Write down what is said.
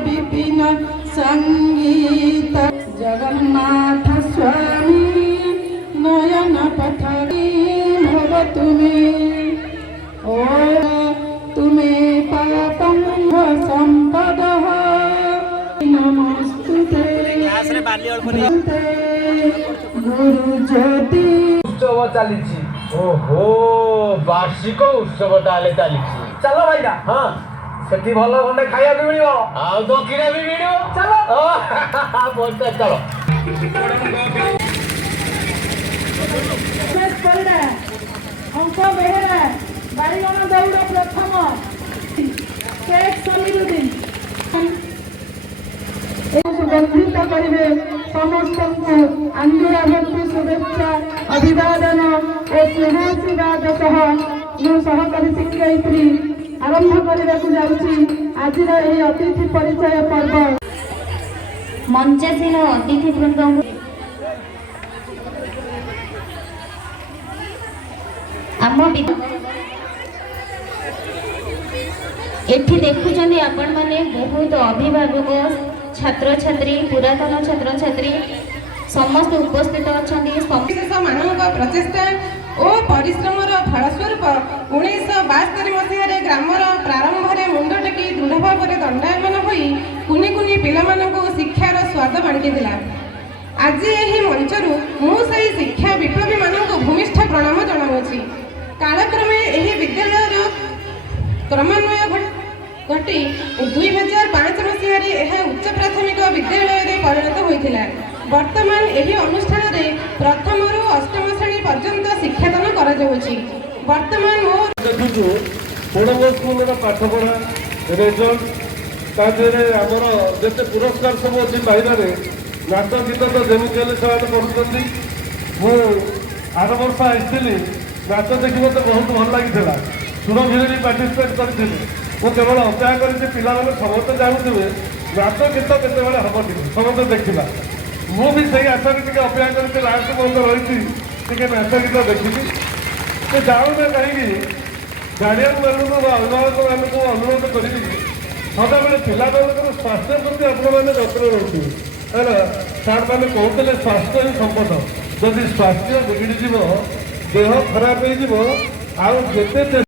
विपिन संगीत जगन्नाथ स्वामी नयन पथरी भव तुम्हें ओ तुम्हें पापं संपद नमस्तुते गुरु ज्योति उत्सव चली ओहो वार्षिक उत्सव ताले चली चलो भाई हाँ सेठी भल खंडे खाया भी मिलियो आउ दक्षिणा भी मिलियो चलो बोलते चलो अंक बेहेरा बारिगण दौड़ प्रथम शेख समीरुद्दीन सुगंधित करेंगे समस्त को अंजुरा भक्ति शुभेच्छा अभिवादन और शुभाशीर्वाद सह जो सहकारी शिक्षयित्री आरंभ करने को जाऊँगी आज अतिथि परिचय पर्व मंचासीन अतिथि वृंद आम एठी देखुचंदी आपण माने बहुत अभिभावक छात्र छात्री पुरातन छात्र छात्री समस्त उपस्थित अछंदी विशेष मानव प्रचेष्टा और परिश्रमर फलस्वरूप 1972 मसीह ग्रामर प्रारंभ में मुंड टेकी दृढ़ भाव में दंडायमान होई कुनि कुनि पिलामानंकु शिक्षार स्वाद बांटिला। आज यही मंचरू मु सही शिक्षा विप्लवी मानंकु भूमिष्ठ प्रणाम जणाउछि। कालक्रमे यही विद्यालय क्रमान्वय घटी 2005 मसीह उच्च प्राथमिक विद्यालय परिणत होता। वर्तमान यही अनुष्ठान रे प्रथम रु अष्टम श्रेणी पर्यंत शिक्षादान करा जाउछि। वर्तमान स्कूल पाठ पढ़ा रेजल्ट तादेरे आमर जते पुरस्कार सब अच्छी बाहर नाच गीत तो जमीन से करुँच। मु आर वर्ष आई नाच देखी मत बहुत भल लगी सुरभि भी पार्टिसिपेट करी केवल अपेक्षा कर पिला समस्त जानते नाच गीत केत हम समस्त देखा मु भी सही आशा अपेक्षा करके लास्ट बंद रही नाच गीत देखी तो जाऊना कहीं गार्डियन मानू अभिभावक मानक अनुरोध करी सदाबले पिला स्वास्थ्य प्रति आपने जत्न रखिए है ना। सार मैंने कहते स्वास्थ्य ही संपद जदि स्वास्थ्य बिगड़ी देह खराब हो